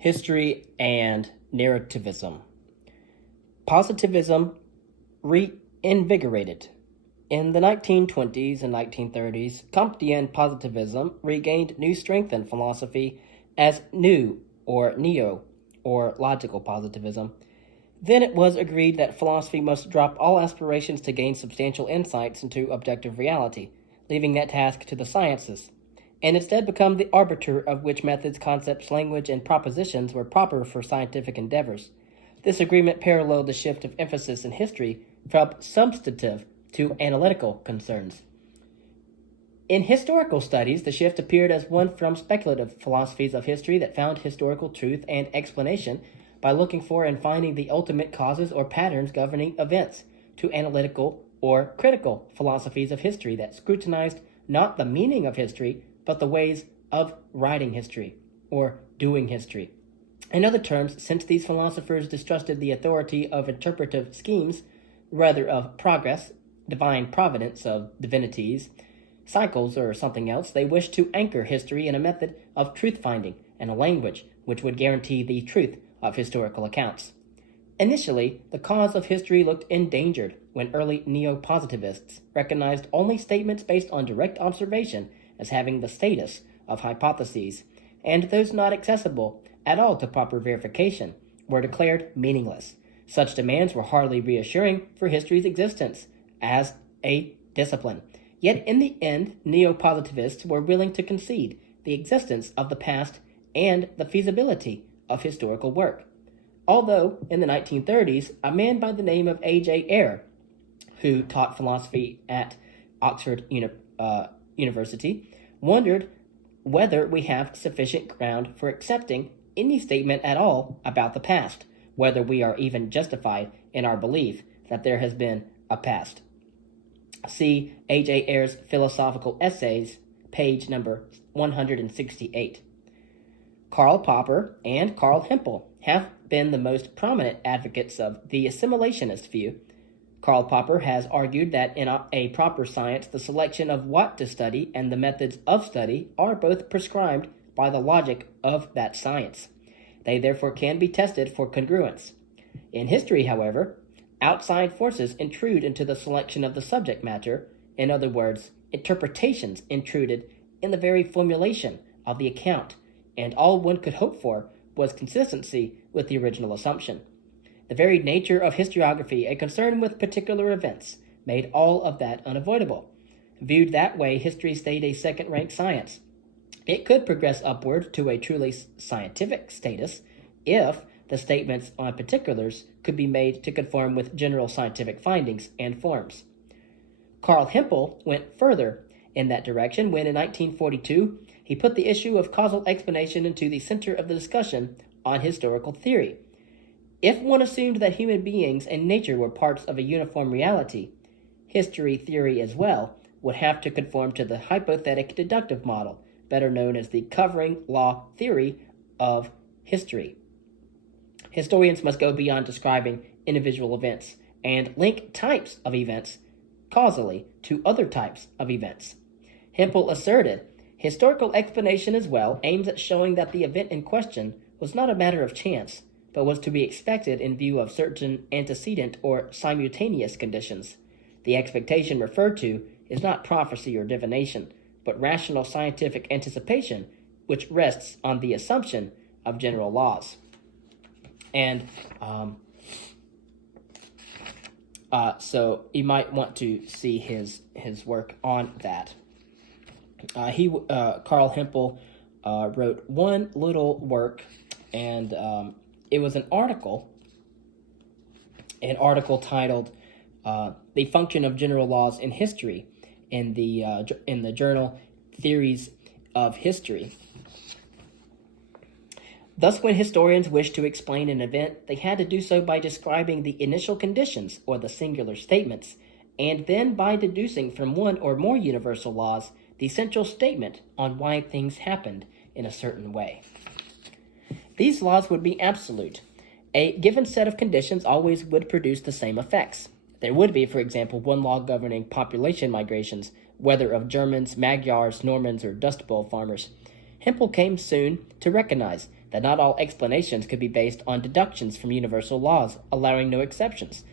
History and Narrativism. Positivism reinvigorated. In the 1920s and 1930s, Comtean positivism regained new strength in philosophy as new or neo or logical positivism. Then it was agreed that philosophy must drop all aspirations to gain substantial insights into objective reality, leaving that task to the sciences, and instead become the arbiter of which methods, concepts, language, and propositions were proper for scientific endeavors. This agreement paralleled the shift of emphasis in history from substantive to analytical concerns. In historical studies, the shift appeared as one from speculative philosophies of history that found historical truth and explanation by looking for and finding the ultimate causes or patterns governing events, to analytical or critical philosophies of history that scrutinized not the meaning of history, but the ways of writing history, or doing history. In other terms, since these philosophers distrusted the authority of interpretive schemes, rather of progress, divine providence, of divinities, cycles, or something else, they wished to anchor history in a method of truth-finding and a language which would guarantee the truth of historical accounts. Initially, the cause of history looked endangered when early neo-positivists recognized only statements based on direct observation as having the status of hypotheses, and those not accessible at all to proper verification were declared meaningless. Such demands were hardly reassuring for history's existence as a discipline. Yet in the end, neo-positivists were willing to concede the existence of the past and the feasibility of historical work. Although, in the 1930s, a man by the name of A.J. Ayer, who taught philosophy at Oxford University, wondered whether we have sufficient ground for accepting any statement at all about the past, whether we are even justified in our belief that there has been a past. See A.J. Ayer's Philosophical Essays, page number 168. Karl Popper and Karl Hempel have been the most prominent advocates of the assimilationist view. Karl Popper has argued that in a proper science, the selection of what to study and the methods of study are both prescribed by the logic of that science. They therefore can be tested for congruence. In history, however, outside forces intrude into the selection of the subject matter. In other words, interpretations intruded in the very formulation of the account, and all one could hope for was consistency with the original assumption. The very nature of historiography, a concern with particular events, made all of that unavoidable. Viewed that way, history stayed a second-rank science. It could progress upward to a truly scientific status if the statements on particulars could be made to conform with general scientific findings and forms. Karl Hempel went further in that direction when, in 1942, he put the issue of causal explanation into the center of the discussion on historical theory. If one assumed that human beings and nature were parts of a uniform reality, history theory as well would have to conform to the hypothetic deductive model, better known as the covering law theory of history. Historians must go beyond describing individual events and link types of events causally to other types of events. Hempel asserted historical explanation as well aims at showing that the event in question was not a matter of chance, but was to be expected in view of certain antecedent or simultaneous conditions. The expectation referred to is not prophecy or divination, but rational scientific anticipation, which rests on the assumption of general laws. And so you might want to see his work on that. Karl Hempel wrote one little work, and it was an article titled "The Function of General Laws in History" in the journal Theories of History. Thus, when historians wished to explain an event, they had to do so by describing the initial conditions, or the singular statements, and then by deducing from one or more universal laws the central statement on why things happened in a certain way. These laws would be absolute. A given set of conditions always would produce the same effects. There would be, for example, one law governing population migrations, whether of Germans, Magyars, Normans, or Dust Bowl farmers. Hempel came soon to recognize that not all explanations could be based on deductions from universal laws, allowing no exceptions.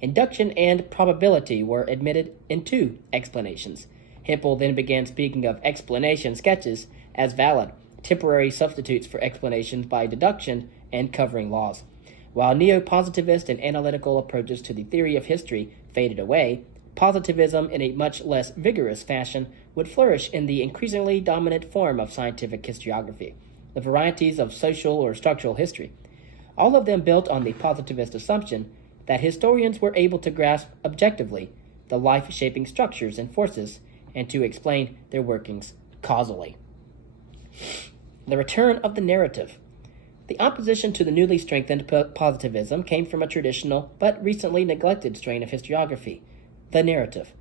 Induction and probability were admitted into explanations. Hempel then began speaking of explanation sketches as valid, temporary substitutes for explanations by deduction and covering laws. While neo-positivist and analytical approaches to the theory of history faded away, positivism in a much less vigorous fashion would flourish in the increasingly dominant form of scientific historiography, the varieties of social or structural history, all of them built on the positivist assumption that historians were able to grasp objectively the life-shaping structures and forces and to explain their workings causally. The return of the narrative. The opposition to the newly strengthened positivism came from a traditional but recently neglected strain of historiography, the narrative.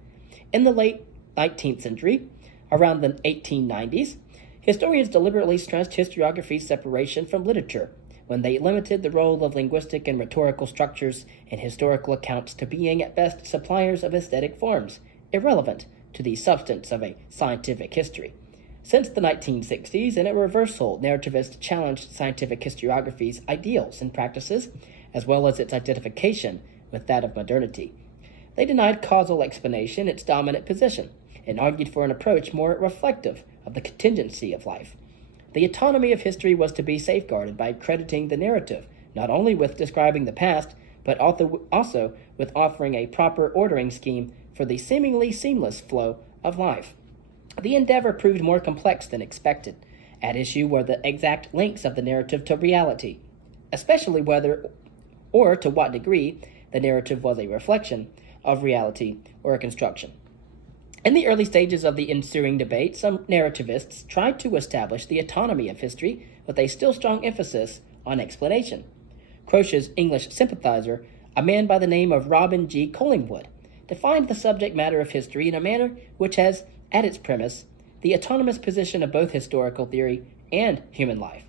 In the late 19th century, around the 1890s, historians deliberately stressed historiography's separation from literature when they limited the role of linguistic and rhetorical structures in historical accounts to being at best suppliers of aesthetic forms, irrelevant to the substance of a scientific history. Since the 1960s, in a reversal, narrativists challenged scientific historiography's ideals and practices, as well as its identification with that of modernity. They denied causal explanation its dominant position, and argued for an approach more reflective of the contingency of life. The autonomy of history was to be safeguarded by crediting the narrative, not only with describing the past, but also with offering a proper ordering scheme for the seemingly seamless flow of life. The endeavor proved more complex than expected. At issue were the exact links of the narrative to reality, especially whether or to what degree the narrative was a reflection of reality or a construction. In the early stages of the ensuing debate, some narrativists tried to establish the autonomy of history with a still strong emphasis on explanation. Croce's English sympathizer, a man by the name of Robin G. Collingwood, defined the subject matter of history in a manner which has, at its premise, the autonomous position of both historical theory and human life.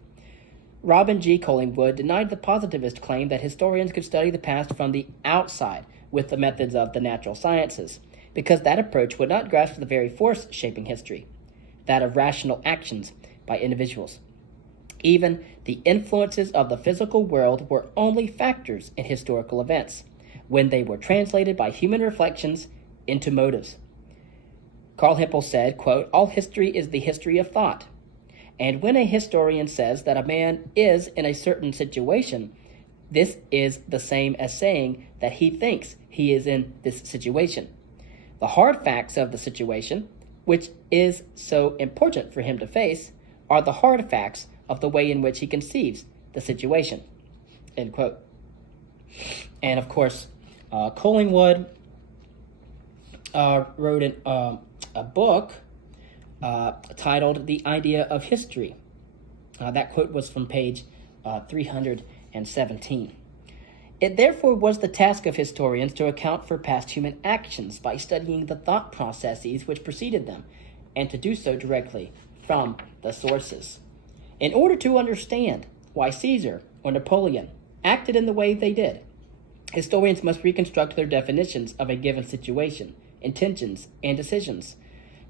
Robin G. Collingwood denied the positivist claim that historians could study the past from the outside with the methods of the natural sciences, because that approach would not grasp the very force shaping history, that of rational actions by individuals. Even the influences of the physical world were only factors in historical events, when they were translated by human reflections into motives. Carl Hempel said, quote, "All history is the history of thought. And when a historian says that a man is in a certain situation, this is the same as saying that he thinks he is in this situation. The hard facts of the situation, which is so important for him to face, are the hard facts of the way in which he conceives the situation." End quote. And of course, Collingwood wrote a book titled The Idea of History. That quote was from page 317. It therefore was the task of historians to account for past human actions by studying the thought processes which preceded them, and to do so directly from the sources. In order to understand why Caesar or Napoleon acted in the way they did, historians must reconstruct their definitions of a given situation, intentions, and decisions.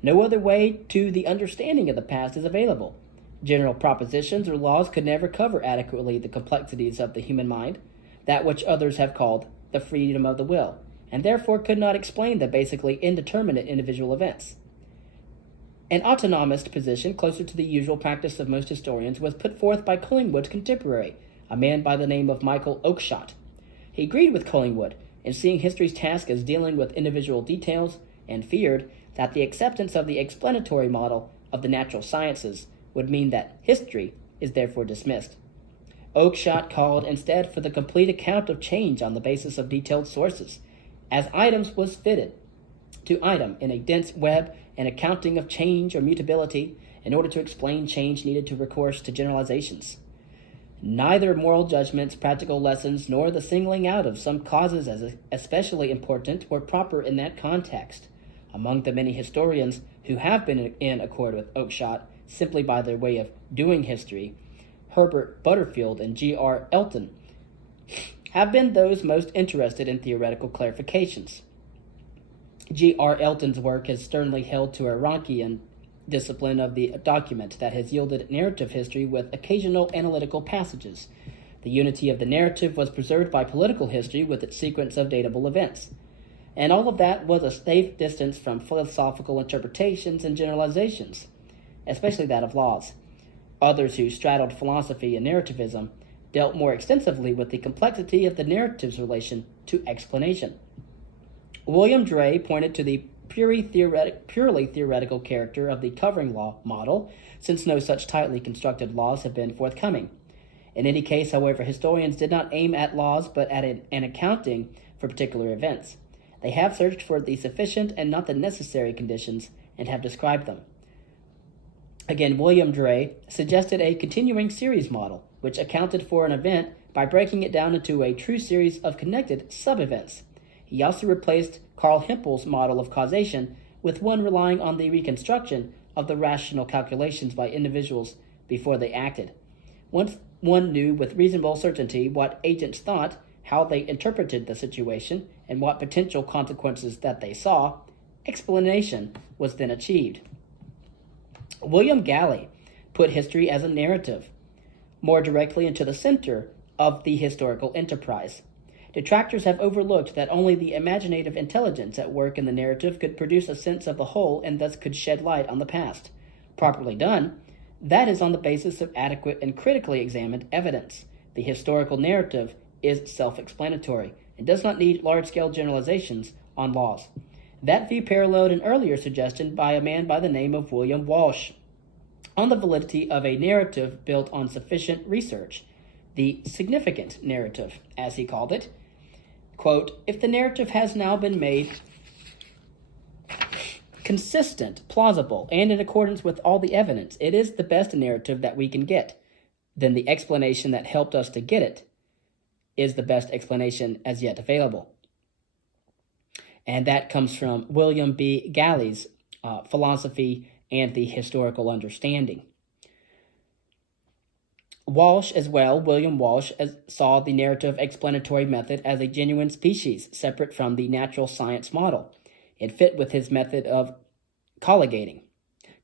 No other way to the understanding of the past is available. General propositions or laws could never cover adequately the complexities of the human mind, that which others have called the freedom of the will, and therefore could not explain the basically indeterminate individual events. An autonomist position, closer to the usual practice of most historians, was put forth by Collingwood's contemporary, a man by the name of Michael Oakeshott. He agreed with Collingwood in seeing history's task as dealing with individual details, and feared that the acceptance of the explanatory model of the natural sciences would mean that history is therefore dismissed. Oakeshott called instead for the complete account of change on the basis of detailed sources, as items was fitted to item in a dense web, and accounting of change or mutability. In order to explain change needed to recourse to generalizations. Neither moral judgments, practical lessons, nor the singling out of some causes as especially important were proper in that context. Among the many historians who have been in accord with Oakeshott simply by their way of doing history, Herbert Butterfield and G.R. Elton have been those most interested in theoretical clarifications. G.R. Elton's work has sternly held to a Rankian discipline of the document that has yielded narrative history with occasional analytical passages. The unity of the narrative was preserved by political history with its sequence of datable events. And all of that was a safe distance from philosophical interpretations and generalizations, especially that of laws. Others who straddled philosophy and narrativism dealt more extensively with the complexity of the narrative's relation to explanation. William Dray pointed to the purely theoretical character of the covering law model, since no such tightly constructed laws have been forthcoming. In any case, however, historians did not aim at laws but at an accounting for particular events. They have searched for the sufficient and not the necessary conditions and have described them. Again, William Dray suggested a continuing series model, which accounted for an event by breaking it down into a true series of connected sub-events. He also replaced Carl Hempel's model of causation with one relying on the reconstruction of the rational calculations by individuals before they acted. Once one knew with reasonable certainty what agents thought, how they interpreted the situation, and what potential consequences that they saw, explanation was then achieved. William Galley put history as a narrative, more directly into the center of the historical enterprise. Detractors have overlooked that only the imaginative intelligence at work in the narrative could produce a sense of the whole and thus could shed light on the past. Properly done, that is on the basis of adequate and critically examined evidence. The historical narrative is self-explanatory and does not need large-scale generalizations on laws. That view paralleled an earlier suggestion by a man by the name of William Walsh on the validity of a narrative built on sufficient research, the significant narrative, as he called it. Quote, if the narrative has now been made consistent, plausible, and in accordance with all the evidence, it is the best narrative that we can get. Then the explanation that helped us to get it is the best explanation as yet available. And that comes from William B. Galley's Philosophy and the Historical Understanding. Walsh as well, William Walsh, saw the narrative explanatory method as a genuine species, separate from the natural science model. It fit with his method of colligating.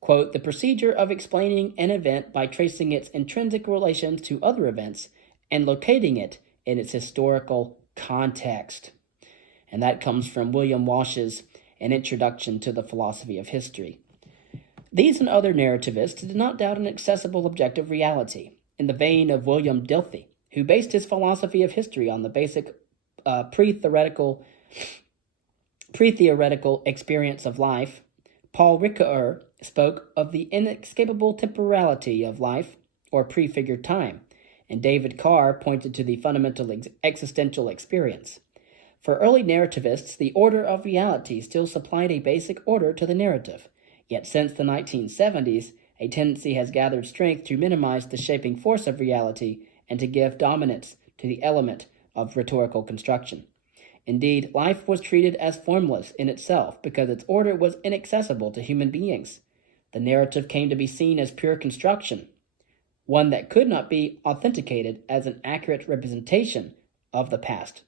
Quote, the procedure of explaining an event by tracing its intrinsic relations to other events and locating it in its historical context. And that comes from William Walsh's An Introduction to the Philosophy of History. These and other narrativists did not doubt an accessible objective reality, in the vein of William Dilthey, who based his philosophy of history on the basic pre-theoretical experience of life. Paul Ricoeur spoke of the inescapable temporality of life, or prefigured time, and David Carr pointed to the fundamental existential experience. For early narrativists, the order of reality still supplied a basic order to the narrative, yet since the 1970s, a tendency has gathered strength to minimize the shaping force of reality and to give dominance to the element of rhetorical construction. Indeed, life was treated as formless in itself because its order was inaccessible to human beings. The narrative came to be seen as pure construction, one that could not be authenticated as an accurate representation of the past.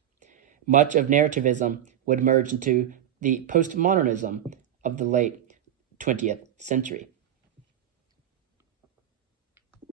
Much of narrativism would merge into the postmodernism of the late 20th century.